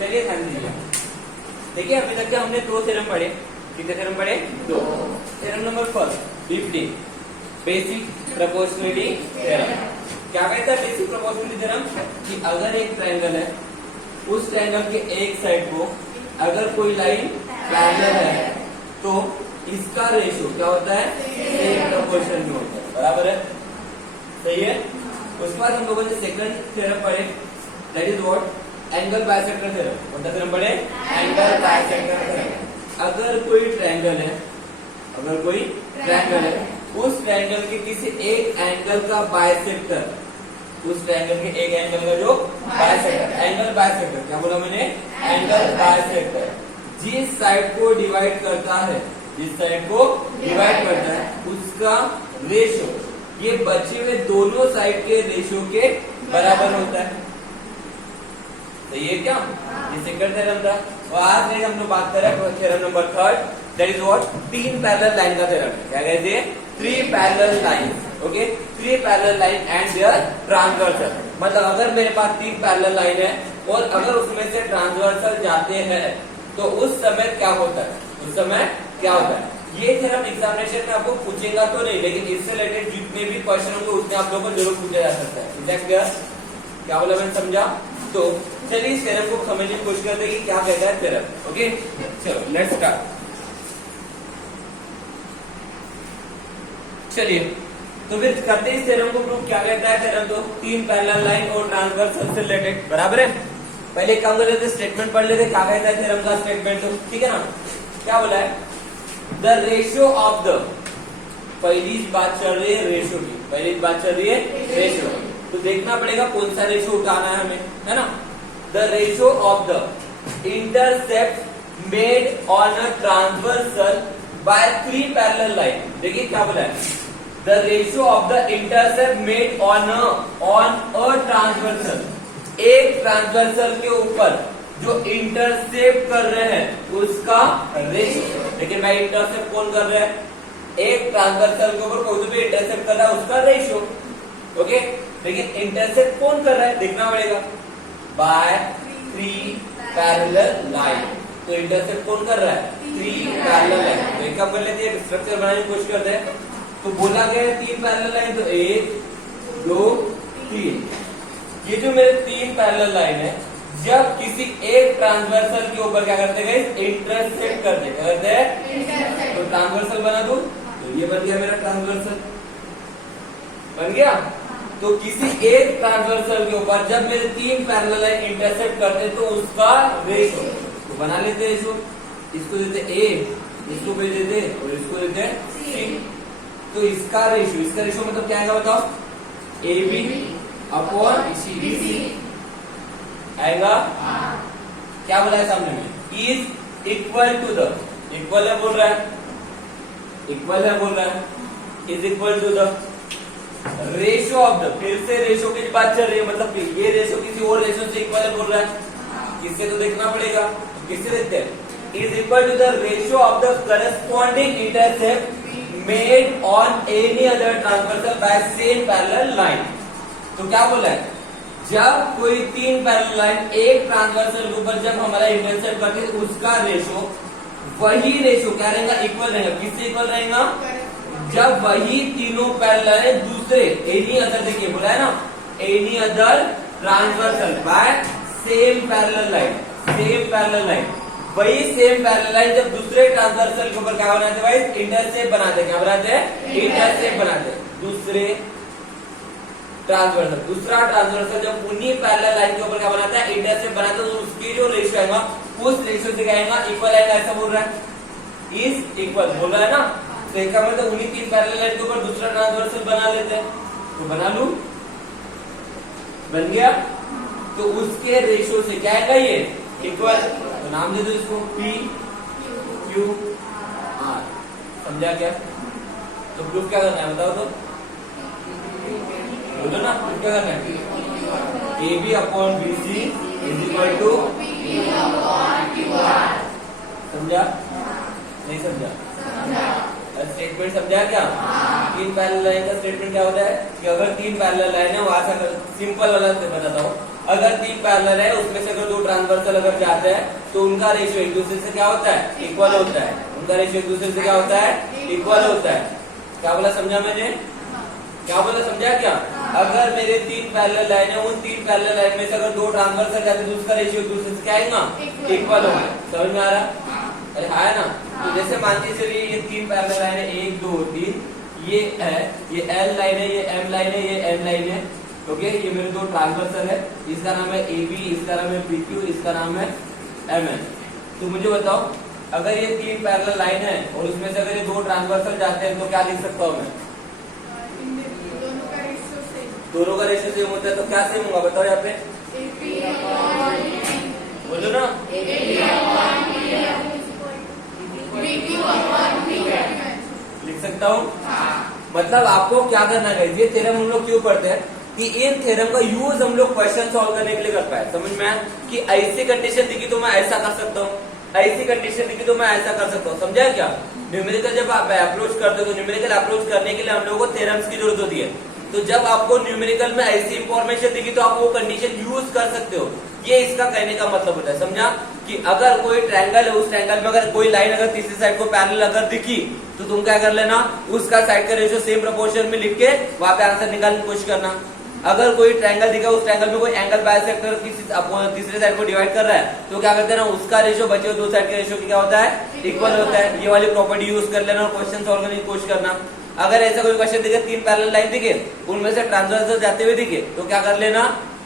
चलिए ध्यान दीजिए। देखिए अभी तक हमने दो थ्योरम पढ़े। कितने थ्योरम पढ़े? दो। Theorem number first 15 basic proportionality theorem. क्या कहता है बेसिक प्रोपोर्शनलिटी थ्योरम? कि अगर एक ट्रायंगल है, उस ट्रायंगल के एक साइड को अगर कोई लाइन पैरेलल है तो इसका रेशियो क्या होता है? सेम प्रोपोर्शन में होता है। बराबर है? सही है। उसके बाद हम लोगों ने सेकंड थ्योरम पढ़े, that is what? Angle bisector theorem. कौन सा थ्योरम पढ़े? Angle bisector theorem. अगर कोई ट्रायंगल है, अगर कोई ट्रायंगल है, उस ट्रायंगल के किसी एक एंगल का बाइसेक्टर, उस ट्रायंगल के एक एंगल का जो बाइसेक्टर, एंगल बाइसेक्टर, क्या बोला मैंने? एंगल बाइसेक्टर जिस साइड को डिवाइड करता है, जिस साइड को डिवाइड करता है, उसका रेशियो ये बचे हुए दोनों साइड के रेशियो के बराबर होता है। तो ये क्या? ये सेकंड थ्योरम था। और आज हम लोग बात कर रहे हैं theorem number third, that is what? तीन पैरेलल लाइन का थ्योरम। क्या कहते हैं? Three parallel line. Okay, three parallel line and there transversal. मतलब अगर मेरे पास तीन पैरेलल लाइन है और अगर उसमें से ट्रांसवर्सल जाते हैं तो उस समय क्या होता है? उस समय क्या होता है? ये थ्योरम एग्जामिनेशन में आपको पूछेगा तो नहीं, लेकिन इससे रिलेटेड जितने भी क्वेश्चन होंगे उसमें आप लोगों को जरूर पूछा जा सकता है। Is clear? क्या बोला मैंने? समझा? तो चलिए इस थ्योरम को समझने की कोशिश करते हैं कि क्या कहता है थ्योरम। ओके, चलो लेट्स स्टार्ट। चलिए तो फिर करते हैं इस थ्योरम को प्रूव। क्या कहता है थ्योरम? तो तीन पैरेलल लाइन और ट्रांसवर्सल से रिलेटेड। बराबर है? पहले काम कर लेते, स्टेटमेंट पढ़ लेते। क्या कहता है थ्योरम का स्टेटमेंट? तो ठीक है ना? क्या बोला है? द रेशियो ऑफ द, पहली बात चल रही है रेशियो की, पहली बात चल रही है रेशियो। तो देखना पड़ेगा कौन सा रेशियो उठाना है हमें, है ना? The ratio of the intercept made on a transversal by three parallel line. देखिए क्या बोला है? The ratio of the intercept made on a transversal, एक ट्रांसवर्सल के ऊपर जो इंटरसेप्ट कर रहे हैं उसका रेशियो। लेकिन भाई इंटरसेप्ट कौन कर रहा है? एक ट्रांसवर्सल के ऊपर कोई भी इंटरसेप्ट कर रहा है उसका रेशियो। ओके, लेकिन इंटरसेप्ट कौन कर रहा है देखना पड़ेगा। By three parallel line. तो इंटरसेप्ट कौन कर रहा है? Three parallel line. तो एक काम कर लेते हैं, स्ट्रक्चर बनाने की कोशिश करते हैं। तो बोला गया है तीन पैरेलल लाइन, तो एक, दो, तीन। ये जो मेरे तीन पैरेलल लाइन है, जब किसी एक ट्रांसवर्सल के ऊपर क्या करते हैं? इंटरसेक्ट करते हैं। क्या करते हैं? तो ट्रांसवर्सल बना दूं, तो ये बन गया मेरा ट्रांसवर्सल, बन गया। तो किसी एक ट्रांसवर्सल के ऊपर जब मेरे तीन पैरेलल लाइन इंटरसेक्ट करते हैं तो उसका रेशियो, तो बना लेते हैं रेशियो। इसको देते ए, इसको भी देते और इसको देते सी। तो इसका रेशियो मतलब क्या आएगा बताओ? ए बी अपॉन BC आएगा। क्या बोला है सामने में? Is equal to the, equal है बोल रहा है, इक्वल है बोल रहा है, is equal to the ratio of the, फिर से रेशियो की बात चल रही है, मतलब ये रेशियो किसी और रेशियो से इक्वल है बोल रहा है। किससे तो देखना पड़ेगा, किससे देखते हैं? Is equal to the ratio of the corresponding intercept made on any other transversal by same parallel line. तो क्या बोला है? जब कोई तीन पैरेलल लाइन एक ट्रांसवर्सल के ऊपर जब हमारा इंटरसेप्ट करते हैं उसका रेशियो, वही रेशियो क्या रहेगा? इक्वल रहेगा। किससे इक्वल रहेगा? जब वही तीनों पैरेलल दूसरे एनी अदर, देखिए बोला है ना, any other transversal by same parallel line, same parallel line, वही सेम पैरेलल लाइन जब दूसरे ट्रांसवर्सल के ऊपर क्या बनाते भाई? इंटरसेप्ट बनाते। क्या बनाते हैं? इंटरसेप्ट बनाते। दूसरे ट्रांसवर्सल, दूसरा ट्रांसवर्सल जब उन्हीं पैरेलल लाइन के ऊपर क्या बनाता है? इंटरसेप्ट बनाता है। तो उसकी जो रेशियो आएगा उस रेशियो से क्या आएगा? इक्वल आएगा। ऐसा बोल रहा है, इज इक्वल बोल रहा है ना। तो इसका मतलब उन्हीं तीन पैरेलल लाइन के ऊपर दूसरा ट्रांसवर्सल बना लेते हैं। तो बना लू, बन गया। तो उसके रेशियो से क्या आएगा? ये इक्वल। तो नाम दे दो इसको P Q R। समझा क्या? तो प्रूफ क्या करना है बताओ? तो बोलो ना, प्रूफ क्या करना है? AB upon BC is equal to P upon QR। समझा? नहीं समझा? स्टेटमेंट समझा क्या? तीन पैरेलल लाइन का स्टेटमेंट क्या होता है कि अगर तीन पैरेलल लाइन है, वहां से सिंपल वाला से बताता हूँ, अगर तीन पैरेलल है उसमें से अगर दो ट्रांसवर्सल अगर जाते हैं तो उनका रेशियो एक दूसरे से क्या होता है, इक्वल होता है। उनका रेशियो एक दूसरे से क्या होता है, इक्वल होता है। क्या बोला समझा मैंने, क्या बोला समझा क्या? अगर मेरे तीन पैरेलल लाइन है, उन तीन पैरेलल लाइन में से अगर दो ट्रांसवर्सल जाते हैं तो उसका रेशियो एक दूसरे से क्या आएगा, इक्वल होगा। समझ में आ रहा? अरे हाँ है ना। तो जैसे मानते चलिए ये तीन पैरेलल लाइन है, 1 2 3, ये है, ये L लाइन है, ये M लाइन है, ये N लाइन है। ओके, ये मेरे दो ट्रांसवर्सल है, इसका नाम है AB, इसका नाम है PQ, इसका नाम है MN। तो मुझे बताओ अगर ये तीन पैरेलल लाइन है और उसमें से अगर ये दो ट्रांसवर्सल जाते हैं तो क्या लिख सकता हूँ मैं? दोनों का रेशियो सेम होता है तो क्या सेम होगा बताओ यहाँ पे? बोलो ना। लिख सकता हूँ। मतलब आपको क्या करना है, ये थ्योरम हम लोग क्यों पढ़ते हैं कि इन थ्योरम का यूज हम लोग क्वेश्चन सॉल्व करने के लिए कर पाए। समझ में आया कि ऐसी कंडीशन दिखी तो मैं ऐसा कर सकता हूँ, ऐसी कंडीशन दिखी तो मैं ऐसा कर सकता हूँ। समझा क्या? न्यूमेरिकल जब आप अप्रोच करते हो तो न्यूमेरिकल अप्रोच करने के लिए हम लोगों को थ्योरम्स की जरूरत होती है। तो जब आपको न्यूमेरिकल में ऐसी इंफॉर्मेशन दिखी तो आप वो कंडीशन यूज कर सकते हो। ये इसका कहने का मतलब होता है। समझा कि अगर कोई ट्रायंगल है, उस ट्रायंगल में अगर कोई लाइन अगर तीसरी साइड को पैरेलल अगर दिखी तो तुम क्या कर लेना, उसका साइड का रेशियो सेम प्रोपोर्शन में लिख के वहां पे आंसर निकालने की कोशिश करना। अगर कोई ट्रायंगल दिखा, उस ट्रायंगल में कोई एंगल बाइसेक्टर तीसरे साइड को डिवाइड कर रहा है तो क्या करते हैं ना, उसका रेशियो बचे हुए दो साइड के रेशियो की क्या होता है, इक्वल होता है। ये वाली प्रॉपर्टी यूज कर लेना और क्वेश्चन सॉल्व करने की कोशिश करना। अगर ऐसा कोई क्वेश्चन दिखे, तीन पैरेलल लाइन दिखे, उनमें से ट्रांसवर्सल जाते हुए दिखे तो क्या कर लेना,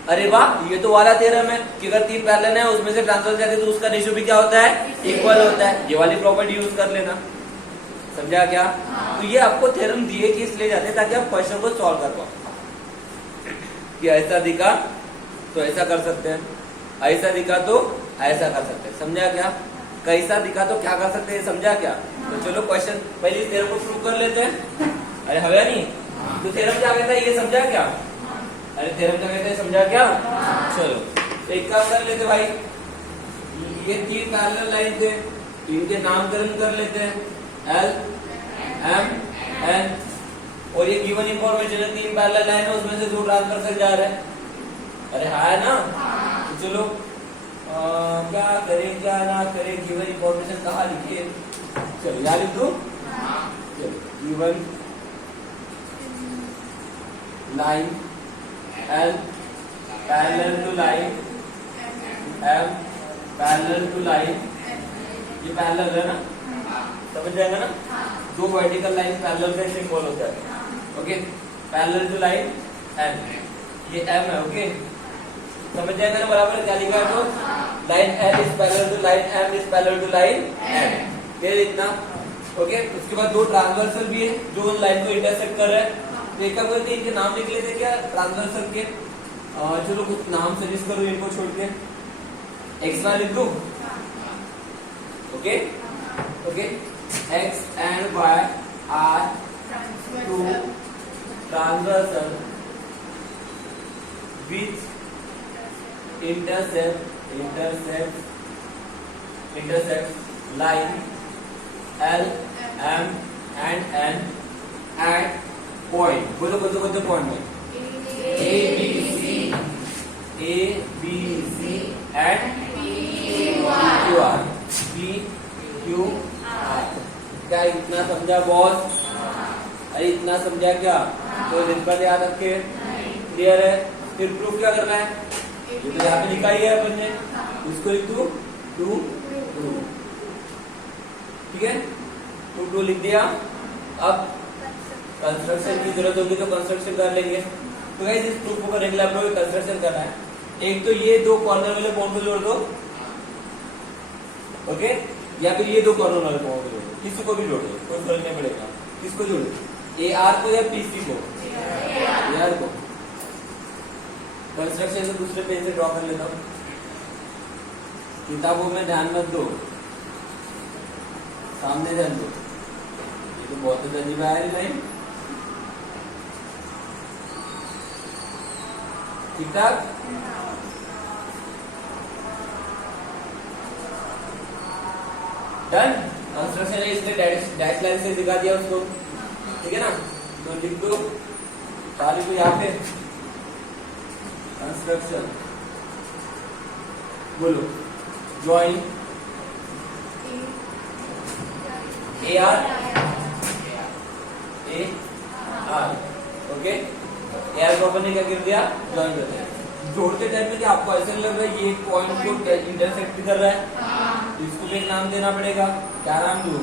अरे वाह ये तो वाला थ्योरम है कि अगर तीन पैरेलल है उसमें से ट्रांसवर्सल जाते तो उसका रेशियो भी क्या होता है, इक्वल होता है। ये वाली प्रॉपर्टी यूज कर लेना। समझा क्या? तो ये आपको थ्योरम दिए कि इसलिए जाते हैं ताकि आप क्वेश्चन को सॉल्व कर पाओ। कि ऐसा दिखा तो ऐसा कर सकते हैं, ऐसा दिखा तो ऐसा कर सकते हैं। समझा क्या? कैसा दिखा तो क्या कर सकते हैं, समझा क्या? तो चलो क्वेश्चन पहले थ्योरम को प्रूव कर लेते हैं। अरे हवा नहीं तो थ्योरम क्या कहता है ये समझा क्या? अरे थ्योरम क्या कहते हैं समझा क्या? चलो एक काम कर लेते भाई, ये तीन पैरेलल लाइन थे, इनके नामकरण कर लेते हैं, L M N। और ये गिवन इंफॉर्मेशन है, तीन पैरेलल लाइन है उसमें से दो ट्रांसवर्सल जा रहे हैं। अरे हाँ है ना। तो चलो क्या करें क्या ना करें, गिवन इंफॉर्मेशन कहाँ लिखिए, चलो यहाँ लिख दो। चलो given line L parallel to line M parallel to line, ये पैरेलल है ना, समझ जाएगा ना। दो वर्टिकल लाइन पैरेलल का सिंबल होता है। Okay, parallel to line M, ये M है। ओके समझ जाएगा ना बराबर क्या लिखा है? तो line L is parallel to line M is parallel to line M, ये इतना। ओके, उसके बाद दो ट्रांसवर्सल भी है जो उन लाइन को इंटरसेक्ट कर रहे हैं। तो एक बोलते हैं इनके नाम लिख लेते क्या ट्रांसवर्सल के। चलो कुछ नाम सजेस्ट करो इनको छोड़ के, एक्स वाई लिख दो। Okay okay, X and Y are two transversal which intersect line L, M and N at point, बोलो point में A B C and Q R, P Q R। क्या इतना समझा बॉस? अरे इतना समझा क्या? तो दिक्कत याद रखे, क्लियर है? फिर प्रूफ क्या करना है, ये तो यहाँ पे लिखा ही है अपन ने, इसको लिख दो 2 2, ठीक है 2 2 लिख दिया। अब कंस्ट्रक्शन की जरूरत होगी तो कंस्ट्रक्शन कर लेंगे। तो गाइस इस प्रूफ को करने के लिए आप लोग कंस्ट्रक्शन करना है। एक तो ये दो कॉर्नर वाले पॉइंट को जोड़ दो, ओके, या फिर ये दो कॉर्नर वाले पॉइंट को जोड़ दो, किसी को भी जोड़ दो, कोई फर्क नहीं पड़ेगा। किसको जोड़ो, AR को या PC को? AR को। कंस्ट्रक्शन को दूसरे पेज से ड्रॉ कर लेता हूँ, किताबों में ध्यान मत दो, सामने ध्यान दो। ये तो बहुत ही अजीब है लाइन, ठीक ठाक। डन, कंस्ट्रक्शन है इसलिए डैश लाइन से दिखा दिया उसको, ठीक है ना। तो लिख दो सारी को यहाँ पे कंस्ट्रक्शन बोलो join A R okay. A R को अपन ने क्या कर दिया, ज्वाइन कर दिया। जोड़ते टाइम में क्या आपको ऐसा लग रहा है ये पॉइंट को इंटरसेक्ट कर रहा है, तो इसको भी एक नाम देना पड़ेगा। क्या नाम दूं?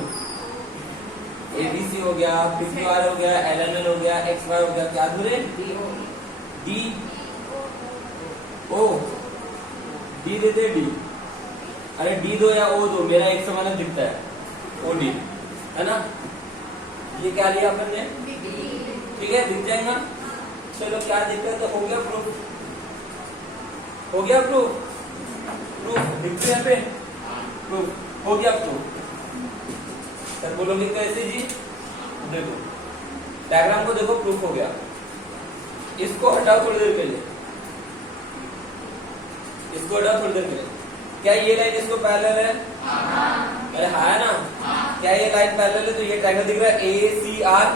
ABC हो गया, PQR हो गया, LNL हो गया, XY हो गया, क्या दूं रे? D O D देते D, अरे D दो या O दो, मेरा एक समान दिखता है OD, है ना। ये क्या लिया अपन ने, ठीक है, दिख जाएगा। चलो क्या दिक्कत, तो हो गया प्रूफ, हो गया प्रूफ, प्रूफ दिखते हैं पे, प्रूफ हो गया प्रूफ। सर बोलोगे कैसे जी, देखो डायग्राम को देखो, प्रूफ हो गया। इसको हटाओ थोड़ी देर पहले, इसको हटाओ थोड़ी देर पहले। क्या ये लाइन इसको पैरेलल है? अरे हाँ है ना। क्या ये लाइन पैरेलल है? तो ये ट्रायंगल दिख रहा है ACR,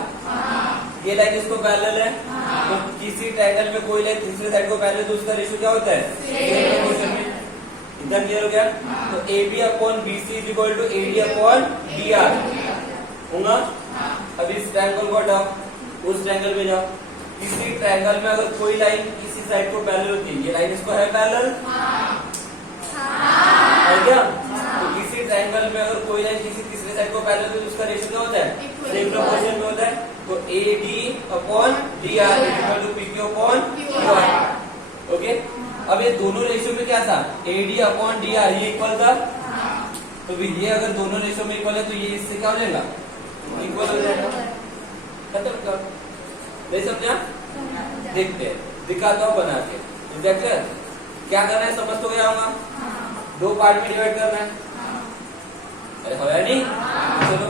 ये लाइन इसको पैरेलल है। तो किसी ट्रायंगल में कोई लाइन दूसरे साइड को पैरेलल, तो उसका रेशियो क्या होता है? एकदम क्लियर हो गया। तो AB upon BC is equal to AD upon BR होगा। अब इस ट्रायंगल को हटाओ, उस ट्रायंगल में जाओ। किसी ट्रायंगल में अगर कोई लाइन किसी साइड को पैरेलल होती है, ये लाइन इसको है पैरेलल, है क्या? तो किसी ट्रायंगल में अगर कोई लाइन किसी तीसरे साइड को पैरेलल होती है, उसका रेशियो क्या होता है? सेम प्रोपोर्शन में होता है। तो AD upon DR equal to PQ upon QR। Okay, अब ये दोनों रेशियो में क्या था? AD अपॉन DR ये इक्वल था। तो ये अगर दोनों रेशियो में इक्वल है, तो ये इससे क्या हो जाएगा? इक्वल हो जाएगा। खत्म कर, नहीं समझा? देखते हैं, दिखाता हूँ बना के। क्या करना है समझ तो गया होगा। दो पार्ट में डिवाइड करना है। अरे होया नहीं? चलो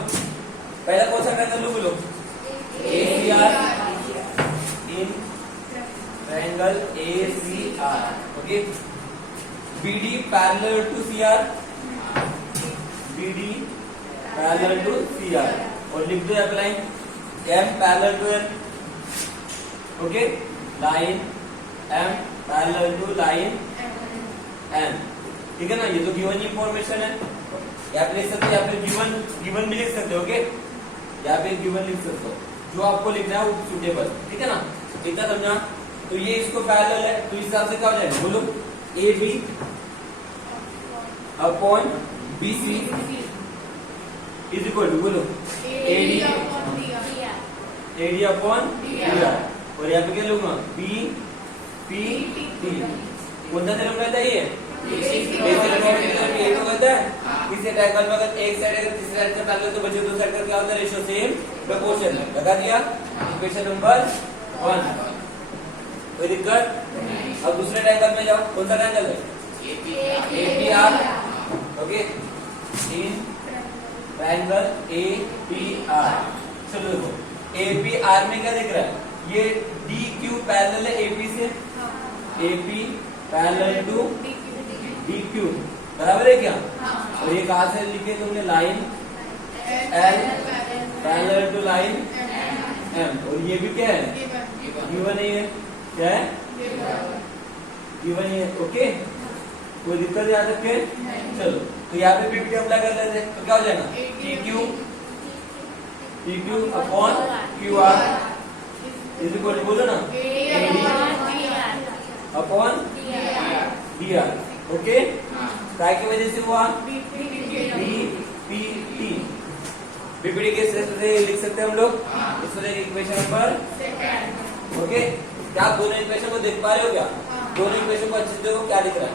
पहला क्वेश्चन मैं कर लूँ, बोलो ACR in triangle ACR, okay. BD parallel to CR, BD parallel to CR, और लिख दो line M parallel to N, okay. Line M parallel to line N, ठीक है ना। ये तो गिवन इंफॉर्मेशन है, यहाँ पे लिख सकते हो, यहाँ पे गिवन भी लिख सकते हो, ओके। यहाँ पे गिवन लिख सकते हो, जो आपको लिखना है वो सुटेबल, ठीक है ना। इतना समझा। तो ये इसको पैरेलल है, तो इस हिसाब से क्या हो जाएगा, बोलो AB upon BC is equal to, बोलो AD अपॉन DR, और यहाँ पे क्या लूंगा BPT। कौन सा थ्योरम कहता है ये? किसी ट्रायंगल में अगर एक साइड अगर तीसरे साइड से पैरेलल, तो बचे दो साइड का क्या होता है? रेशियो सेम प्रोपोर्शन है। लगा दिया इक्वेशन नंबर 1। कोई दिक्कत? अब दूसरे ट्रायंगल में जाओ। कौन सा ट्रायंगल है? APR, okay. In triangle APR, चलो देखो APR में क्या दिख रहा है? ये DQ पैरेलल है AP से, AP पैरेलल टू DQ, बराबर है क्या? और ये कहा से लिखे तुमने? Line L parallel to line M, और ये भी क्या है? गिवन है। क्या है? गिवन है, ओके। कोई दिक्कत यहाँ तक के? चलो तो यहाँ पे PPT अप्लाई कर लेते हैं, तो क्या हो जाएगा? PQ upon QR is equal to, बोलो ना AD अपॉन DR, ओके। काय की वजह से हुआ? BPT। BPT के से लिख सकते हैं हम लोग इसको, इक्वेशन नंबर, ओके। क्या आप दोनों इक्वेशन को देख पा रहे हो? क्या दोनों इक्वेशन को अच्छे से देखो, क्या लिख रहा है?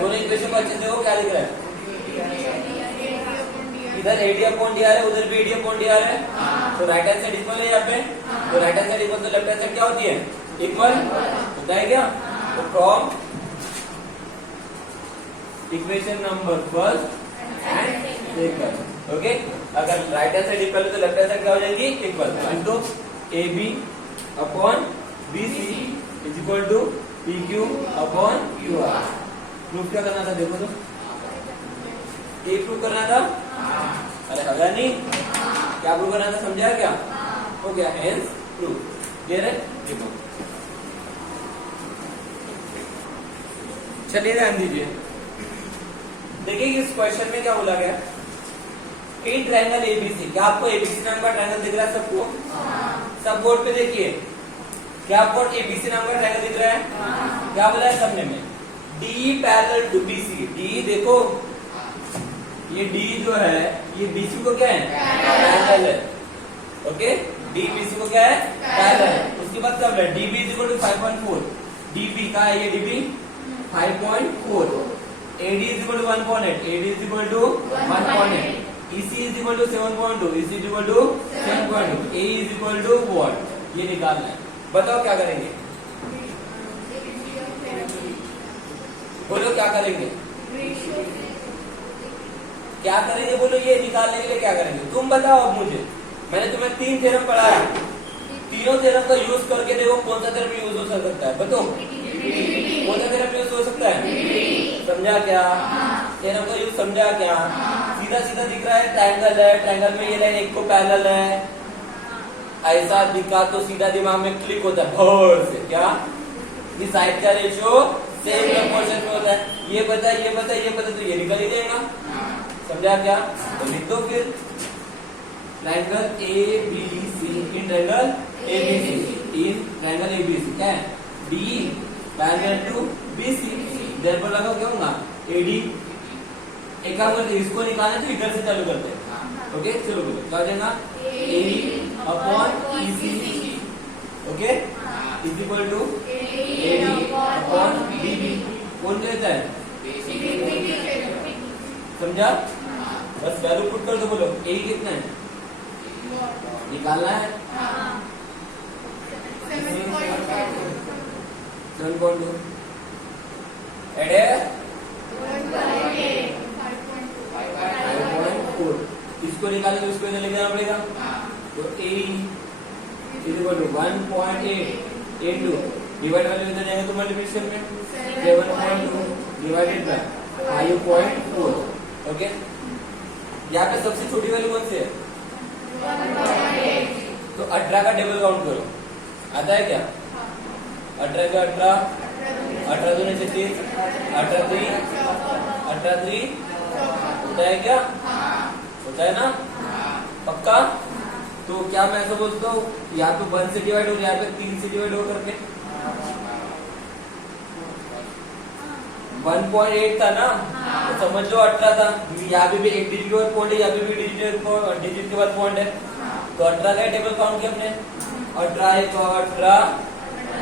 दोनों इक्वेशन को अच्छे से देखो, क्या लिख रहा है? इधर AD अपॉन DR है, उधर भी AD अपॉन DR है। तो राइट हैंड साइड इक्वल है यहाँ पे, तो राइट हैंड साइड इक्वल, तो लेफ्ट हैंड साइड क्या होती है? इक्वल होता है क्या? तो from equation number first and second, okay. अगर राइट हैंड साइड इक्वल है, तो लेफ्ट हैंड साइड क्या हो जाएगी? इक्वल। तो AB upon BC is equal to PQ upon QR। Proof क्या करना था? देखो तो ये प्रूफ करना था। अरे अगर नहीं, क्या प्रूफ करना था? समझा क्या? हो गया, हेंस प्रूफ। क्लियर है? देखो चलिए ध्यान दीजिए, देखिए इस क्वेश्चन में क्या बोला गया, इन ट्रायंगल एबीसी, क्या आपको एबीसी नाम का ट्रायंगल दिख रहा है सबको? सब बोर्ड पे देखिए, क्या आपको एबीसी नाम का ट्रायंगल दिख रहा है? क्या बोला है सबने में? D parallel to BC, D देखो ये डी जो है ये बीसी को क्या है? पैरेलल है। ओके, डी बीसी को क्या है? पैरेलल है। उसके बाद क्या बोला? DB is equal to 5.4, DB का है ये DB 5.4, AD is equal to 1.8, AD is equal to 1.8, EC is equal to 7.2, EC is equal to 7.2, A is equal to what? ये निकालना है। बताओ क्या करेंगे, बोलो क्या करेंगे? क्या करेंगे बोलो, ये निकालने के लिए क्या करेंगे तुम बताओ अब मुझे। मैंने तुम्हें 3 थ्योरम पढ़ाया, तीनों थ्योरम का यूज करके देखो कौन सा थ्योरम यूज हो सकता है, बताओ कौन सा थ्योरम यूज हो सकता है? समझा क्या? थ्योरम का यूज समझा क्या? सीधा सीधा दिख रहा है, ट्रायंगल है, ट्रायंगल में ये लाइन एक को पैरेलल है, ऐसा दिखा तो सीधा दिमाग में क्लिक होता है भोर से, क्या ये साइड का रेशियो सेम प्रोपोर्शन में होता है। ये पता ये पता ये पता तो ये निकल ही जाएगा। समझा क्या? तो लिख दो फिर, triangle ABC, in triangle ABC, in triangle ABC क्या है? D parallel to BC, therefore लगाओ क्या होगा? एडी। एक काम करते इसको निकालना तो इधर से चालू करते हैं। ओके चलो बोलो क्या हो जाएगा? AD upon EC, okay is equal to AD upon BB. कौन कहता है? समझा? बस वैल्यू पुट कर दो, बोलो ए कितना है निकालना है? 7.2 एडे 5.4, इसको निकालेंगे उसको इधर लेके जाना पड़ेगा। तो A is equal to 1.8 into divide value इधर जाएंगे तो मल्टीप्लिकेशन में 7.2 डिवाइडेड बाय 5.4। ओके, यहाँ पे सबसे छोटी वैल्यू कौन सी है? 1.8। तो 18 का टेबल काउंट करो, आता है क्या? 18 का 18 दूने 36, 18 3 होता है क्या? होता है ना? पक्का? तो क्या मैं ऐसा बोलता हूँ यहाँ पे 1 से डिवाइड हो, यहाँ पे 3 से डिवाइड हो करके 1.8 था ना, तो समझ लो 18 था। यहाँ पे भी एक डिजिट के बाद पॉइंट है, यहाँ पे भी डिजिट के बाद पॉइंट है, तो 18 का टेबल काउंट किया हमने। 18 1 18,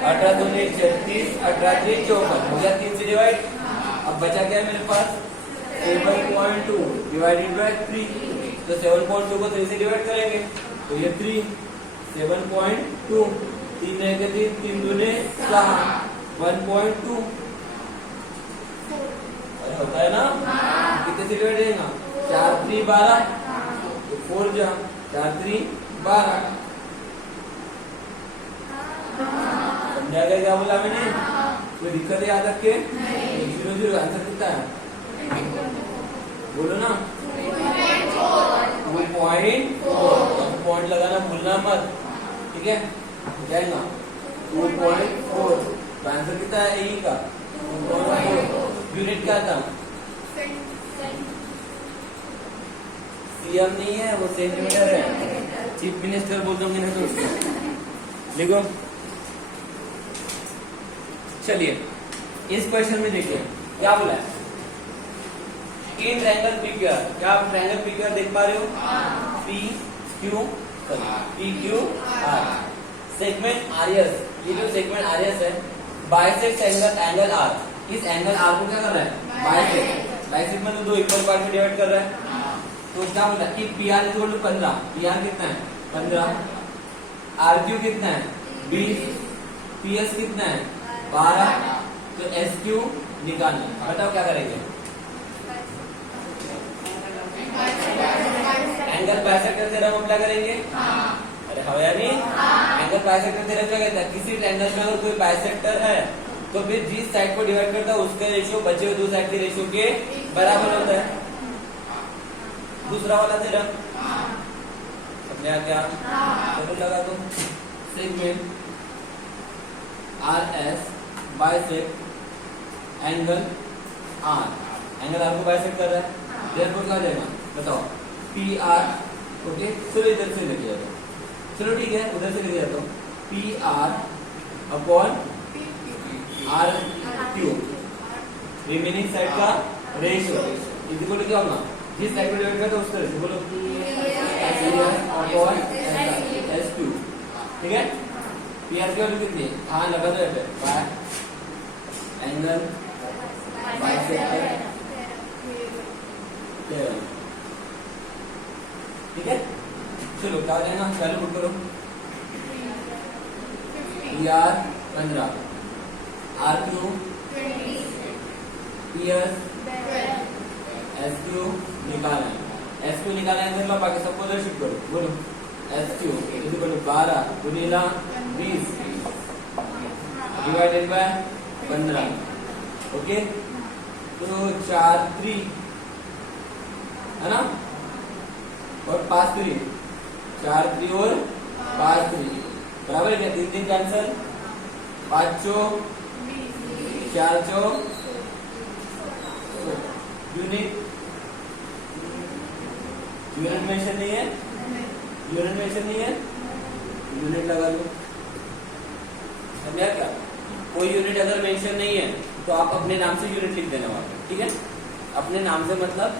18 2 36, 18 3 54 हो गया 3 से डिवाइड। अब बचा क्या है मेरे पास? 7.2 डिवाइडेड बाय 3, तो 7.2 को 3 से डिवाइड करेंगे तो ये 3, 7.2 3 रहेगा 3 दूने 6, 1.2 होता है ना? कितने से डिवाइड रहेगा? 4 3 12, तो 4 जा 4 3 12। समझा गया क्या बोला मैंने? कोई दिक्कत है याद रख के? 0 0 आंसर कितना है बोलो ना? 2.4। पॉइंट लगाना भूलना मत, ठीक है? जाएगा 2.4, तो आंसर कितना है ए का? 2.4। यूनिट क्या था? सीएम नहीं है वो, सेंटीमीटर है। चीफ मिनिस्टर बोल दूंगी ना तो उसको लिखो। चलिए इस क्वेश्चन में देखिए क्या बोला है, इन ट्रायंगल पीक्यूआर, क्या आप ट्रायंगल पीक्यूआर देख पा रहे हो? P Q R, segment RS, ये जो सेगमेंट आरएस है बाइसेक्ट एंगल आर, इस एंगल आर को क्या कर रहा है? बाइसेक्ट। बाइसेक्ट मतलब दो इक्वल पार्ट में डिवाइड कर रहा है। तो क्या बोला कि P R is equal to 15, P R कितना है? 15, आर क्यू कितना है? 20, पी एस कितना है? 12, तो एस क्यू निकालना। बताओ क्या करेंगे? एंगल बाइसेक्टर थ्योरम अप्लाई करेंगे। अरे हवा नहीं? एंगल बाइसेक्टर थ्योरम क्या कहता है? किसी एंगल में अगर कोई बाइसेक्टर है तो फिर जिस साइड को डिवाइड करता है उसका रेशियो बचे हुए दो साइड के रेशियो के बराबर होता है। दूसरा वाला थ्योरम समझा क्या? चलो लगा दो। Segment R S bisect angle R, angle R को बाइसेक्ट कर रहा है, देयरफॉर क्या हो जाएगा बताओ, पी आर। ओके, चलो इधर से लेके जाता हूँ, चलो ठीक है उधर से लेके जाता हूँ, P R upon R Q, remaining side का रेशियो इज इक्वल टू क्या होगा, जिस साइड में डिवाइड करते हैं उस तरह से बोलो, अपॉन एस क्यूब। ठीक है, पी आर की वैल्यू कितनी है, हाँ लगा दो बाय एंगल बाइसेक्टर। ठीक है, चलो क्या हो जाएगा, वैल्यू पुट करो, P R 15, R Q P S Q निकालना है, एस क्यूब निकालना है तो बाकी सबको उधर शिफ्ट करो, बोलो S Q is equal to 12 गुणिला 20 डिवाइडेड बाय 15। ओके, तो 4 3 है ना, और 5 3, 4 3 और 5 3 बराबर है क्या, 3 3 कैंसल, 5 चौक 4 चौक यूनिट, यूनिट मेंशन नहीं है, यूनिट मेंशन नहीं है, यूनिट लगा लो। समझा क्या, कोई यूनिट अगर मेंशन नहीं है तो आप अपने नाम से यूनिट लिख देना वहां पे। ठीक है, अपने नाम से मतलब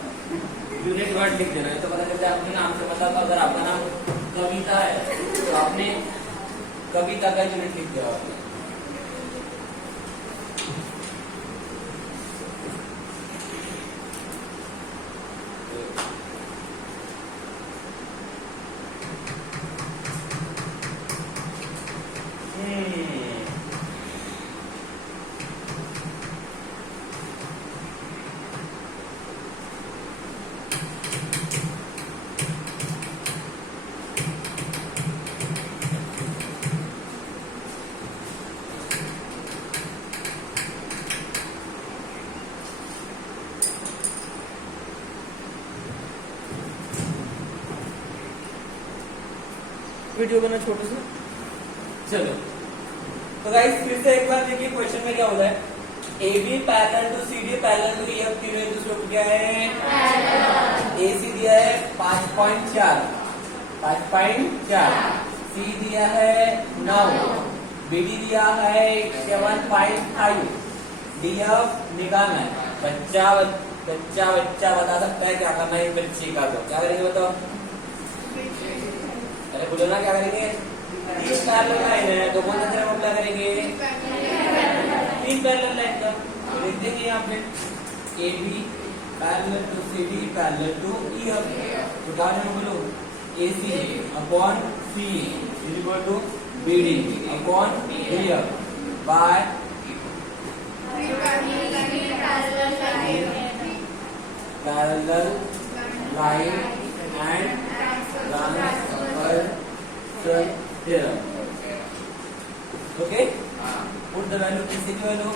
यूनिट वर्ड लिख देना है, तो पता चलता है अपने नाम से मतलब अगर आपका नाम कविता है तो आपने कविता का यूनिट लिख दिया आपने। वीडियो बना छोटे से। चलो तो गाइस फिर से एक बार देखिए क्वेश्चन में क्या होता है, A B parallel to C D parallel to E F, तीनों एक दूसरे को क्या है, ए सी दिया है 5.4, 5.4, सी दिया है 9, बी डी दिया है 7.5, डी एफ निकालना है। बच्चा बता सकता है क्या करना है बच्चे का, तो क्या करेंगे बताओ, अरे बोलो ना क्या करेंगे, 3 पैरेलल लाइन है तो कौन सा थ्योरम अप्लाई करेंगे, 3 पैरेलल लाइन का, तो लिख देंगे यहाँ पे A B parallel to C D parallel to E F, तो क्या होगा बोलो, A C upon C is equal to B D upon D F by parallel line and transfer theorem. Okay, put the value, किसी की value,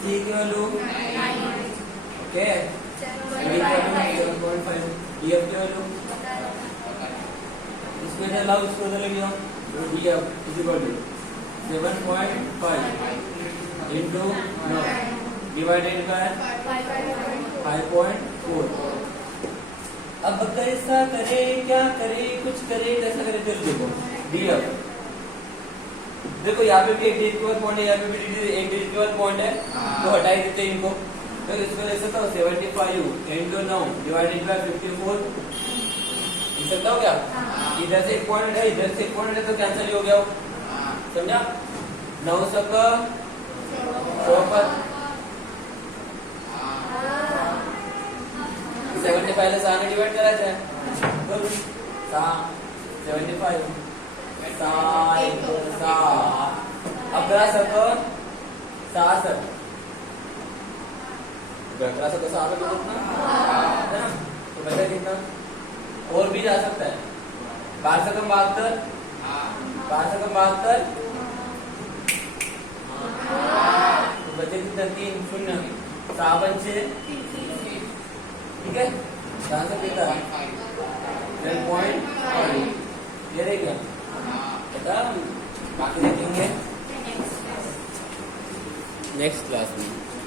C की value, okay 7.5, D F की value, इसको इधर लाओ, इसको उधर लेके जाओ, तो D F is equal to 7.5 into 9 divided bye 5.4। अब कैसा करे, क्या करे, कुछ करे, कैसा करे, चलो देखो डी एफ, देखो यहाँ पे भी एक डिजिट के पॉइंट है, यहाँ पे भी एक डिजिट के पॉइंट है, तो हटा ही देते हैं इनको, तो इसको ले सकता हूँ 75 इंटू 9 डिवाइडेड बाय 54, लिख सकता हूँ क्या, इधर से एक पॉइंट है, इधर से एक पॉइंट है, तो कैंसिल ही हो गया, समझा, 9 सका 70 पहले 7 में डिवाइड करा जाए, तो 75 अब करा सको 67, करा सको 7 में कितना, तो बचा कितना, और भी जा सकता है, 12 से कम 72, 12 से कम 72, तो बचे कितना, 3 0 7 बचे, ठीक है, कहाँ से कितना 10.5, ये रहेगा, बता बाकी देखेंगे। नेक्स्ट क्लास में।